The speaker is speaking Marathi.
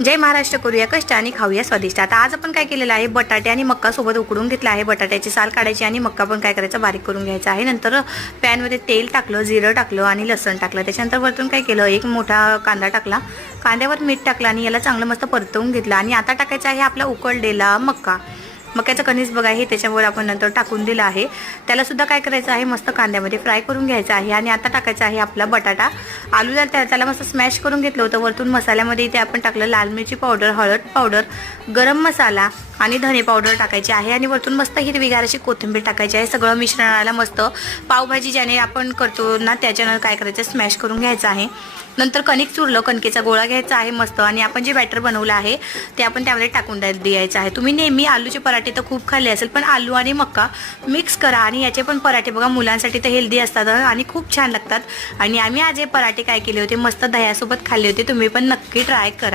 जय महाराष्ट्र. करूया कष्ट आणि खाऊया स्वादिष्ट. आता आज आपण काय केलेलं आहे, बटाटे आणि मक्का सोबत उकडून घेतला आहे. बटाट्याची साल काढायची आणि मक्का पण काय करायचं, बारीक करून घ्यायचा आहे. नंतर पॅनमध्ये तेल टाकलं, जिरं टाकलं आणि लसण टाकलं. त्याच्यानंतर वरतून काय केलं, एक मोठा कांदा टाकला, कांद्यावर मीठ टाकलं आणि याला चांगलं मस्त परतवून घेतलं. आणि आता टाकायचा आहे आपला उकळलेला मक्याचं कणीस बघा हे त्याच्यावर आपण नंतर टाकून दिलं आहे. त्याला सुद्धा काय करायचं आहे, मस्त कांद्यामध्ये फ्राय करून घ्यायचं आहे. आणि आता टाकायचा आहे आपला बटाटा. आलूला त्याला मस्त स्मॅश करून घेतलं होतं. वरतून मसाल्यामध्ये इथे आपण टाकलं लाल मिरची पावडर, हळद पावडर, गरम मसाला आणि धने पावडर टाकायची आहे. आणि वरतून मस्त हिरवीगार अशी कोथिंबीर टाकायची आहे. सगळं मिश्रणाला मस्त पावभाजी ज्याने आपण करतो ना त्याच्यानं काय करायचं, स्मॅश करून घ्यायचं आहे. नंतर कणिक चुरलं, कणकेचा गोळा घ्यायचा आहे मस्त. आणि आपण जे बॅटर बनवलं आहे ते आपण त्यामध्ये टाकून द्यायचं आहे. तुम्ही नेहमी आलूचे पराठे तर खूप खाल्ले असेल, पण आलू आणि मक्का मिक्स करा आणि याचे पण पराठे बघा, मुलांसाठी तर हेल्दी असतात आणि खूप छान लागतात. आणि आम्ही आज हे पराठे काय केले होते, मस्त दह्यासोबत खाल्ले होते. तुम्ही पण नक्की ट्राय करा.